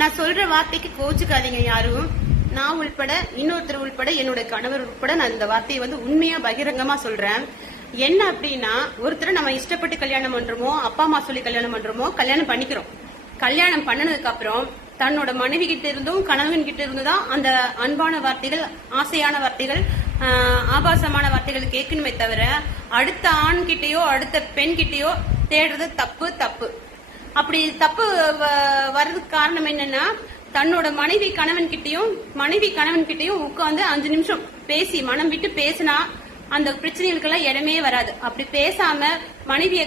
நான் சொல்ற வார்த்தைக்கு கோச்சுக்காதீங்க யாரும். நான் உள்பட, இன்னொருத்தர் உள்பட, என்னோட கணவர் உட்பட நான் இந்த வார்த்தையை உண்மையா பகிரங்கமா சொல்றேன். என்ன அப்படின்னா, ஒருத்தரை நம்ம இஷ்டப்பட்டு கல்யாணம் பண்றோமோ, அப்பா அம்மா சொல்லி கல்யாணம் பண்றோமோ, கல்யாணம் பண்ணிக்கிறோம். கல்யாணம் பண்ணனதுக்கு அப்புறம் தன்னோட மனைவி கிட்ட இருந்தும் கணவன் கிட்ட இருந்துதான் அந்த அன்பான வார்த்தைகள், ஆசையான வார்த்தைகள், ஆபாசமான வார்த்தைகள் கேட்கணுமே தவிர அடுத்த ஆண் கிட்டயோ அடுத்த பெண் கிட்டயோ தேடுறது தப்பு தப்பு. அப்படி தப்பு வர்றதுக்கு காரணம் என்னன்னா, தன்னோட மனைவி கணவன் கிட்டயும் உட்காந்து 5 நிமிஷம் பேசி மனம் விட்டு பேசினா அந்த பிரச்சனைகளுக்கெல்லாம் இடமே வராது. அப்படி பேசாம மனைவியை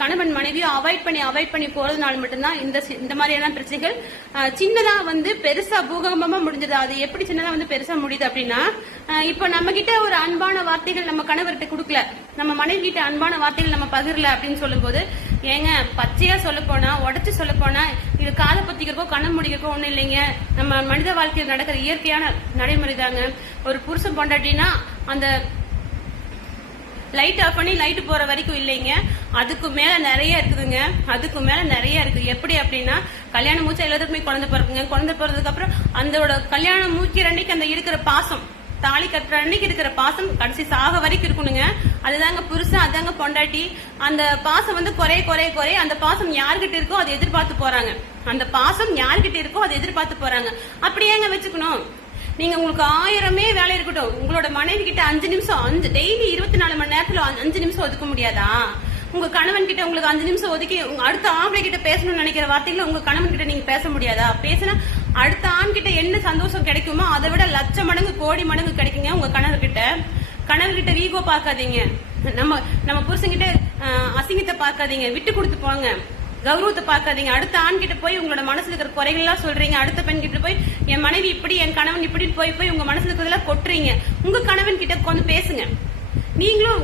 கணவன் மனைவியும் அவாய்ட் பண்ணி போறதுனால மட்டும்தான் இந்த மாதிரியான பிரச்சனைகள் சின்னதா பெருசா பூகம்பமா முடிஞ்சது. அது எப்படி சின்னதா பெருசா முடியுது அப்படின்னா, இப்ப நம்ம கிட்ட ஒரு அன்பான வார்த்தைகள் நம்ம கணவர்கிட்ட கொடுக்கல, நம்ம மனைவி கிட்ட அன்பான வார்த்தைகள் நம்ம பகிரல அப்படின்னு சொல்லும் போது, ஏங்க பச்சையா சொல்ல போனா, உடச்சு சொல்ல போனா, இது காலை பத்திக்கிறக்கோ கண்ணம் முடிக்கிறக்கோ ஒண்ணும் இல்லைங்க. நம்ம மனித வாழ்க்கையில் நடக்கிற இயற்கையான நடைமுறை தாங்க. ஒரு புருஷன் பொண்டாட்டினா அந்த லைட் ஆஃப் பண்ணி லைட் போற வரைக்கும் இல்லைங்க, அதுக்கு மேல நிறைய இருக்குதுங்க. அதுக்கு மேல நிறைய இருக்கு. எப்படி அப்படின்னா, கல்யாணம் மூச்சா எல்லாத்துக்குமே குழந்தை பிறக்குங்க. குழந்தை பிறந்ததுக்கு அப்புறம் அந்த கல்யாணம் மூக்கிற அன்னைக்கு அந்த இருக்கிற பாசம், தாலி கட்டுற அன்னைக்கு இருக்கிற பாசம் கடைசி சாக வரைக்கும் இருக்கணுங்க. அதுதாங்க புருஷன், அதாங்க பொண்டாட்டி. அந்த பாசம் குறைய அந்த பாசம் யார்கிட்ட இருக்கோ அதை எதிர்பார்த்து போறாங்க. அந்த பாசம் யார்கிட்ட இருக்கோ அதை எதிர்பார்த்து போறாங்க. அப்படியேங்க வச்சுக்கணும். நீங்க உங்களுக்கு 1000 வேலை இருக்கட்டும், உங்களோட மனைவி கிட்ட 5 நிமிஷம், டெய்லி 24 மணி நேரத்துல 5 நிமிஷம் ஒதுக்க முடியாதா? உங்க கணவன் கிட்ட உங்களுக்கு 5 நிமிஷம் ஒதுக்கி அடுத்த ஆம்பளை கிட்ட பேசணும்னு நினைக்கிற வார்த்தைகளை உங்க கணவன் கிட்ட நீங்க பேச முடியாதா? பேசினா அடுத்த ஆண் கிட்ட என்ன சந்தோஷம் கிடைக்குமோ அதை விட லட்ச மடங்கு கோடி மடங்கு கிடைக்குங்க உங்க கணவர்கிட்ட வீகோ பார்க்காதீங்க. நம்ம புருஷன்கிட்ட அசிங்கத்தை பார்க்காதீங்க. விட்டு கொடுத்து போங்க. கௌரவத்தை பார்க்காதீங்க. அடுத்த ஆண் கிட்ட போய் உங்களோட மனசுல இருக்கிற குறைகள்லாம் சொல்றீங்க. அடுத்த பெண் கிட்ட போய் என் மனைவி இப்படி, என் கணவன் இப்படி போய் உங்க மனசுல இருக்கிறதெல்லாம் கொட்டுறீங்க. உங்க கணவன் கிட்ட கொஞ்சம் பேசுங்க. நீங்களும்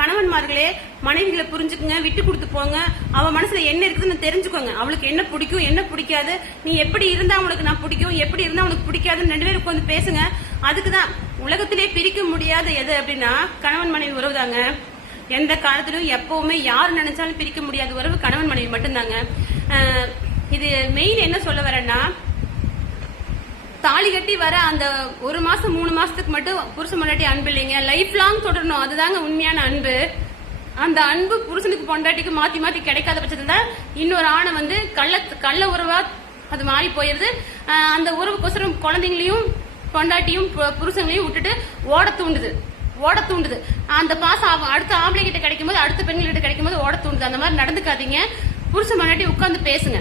கணவன்மார்களே மனைவிகளை புரிஞ்சுக்குங்க, விட்டு கொடுத்து போங்க. அவ மனசுல என்ன இருக்குதுன்னு தெரிஞ்சுக்கோங்க. அவளுக்கு என்ன பிடிக்கும், என்ன பிடிக்காது, நீ எப்படி இருந்தா உனக்கு நான் பிடிக்கும், எப்படி இருந்தா உனக்கு பிடிக்காதுன்னு 2 பேரும் கொஞ்சம் பேசுங்க. அதுக்குதான் உலகத்திலே பிரிக்க முடியாத எது அப்படின்னா கணவன் மனைவி உறவு தாங்க. எந்த காலத்திலும் எப்பவுமே யார் நினைச்சாலும் பிரிக்க முடியாத உறவு கணவன் மனைவி மட்டும்தாங்க. இது மெயின் என்ன சொல்ல வரேன்னா, தாலி கட்டி வர அந்த 1 மாசம் 3 மாசத்துக்கு மட்டும் புருஷன் பொண்டாட்டி அன்பு இல்லைங்க, லைஃப் லாங் தொடரணும். அதுதாங்க உண்மையான அன்பு. அந்த அன்பு புருஷனுக்கு பொண்டாட்டிக்கு மாத்தி கிடைக்காத பட்சத்துல இன்னொரு ஆணை கள்ள உறவா அது மாறி போயிருது. அந்த உறவுக்கோசரம் குழந்தைங்களையும் பொண்டாட்டியும் புருஷங்களையும் விட்டுட்டு ஓட தூண்டுது. அந்த பாசம் அடுத்த ஆம்பளை கிட்ட கிடைக்கும் போது, அடுத்த பெண்கள் கிட்ட கிடைக்கும் போது ஓட தூண்டுது. அந்த மாதிரி நடந்துக்காதீங்க. புருஷன் பொண்டாட்டி உட்கார்ந்து பேசுங்க.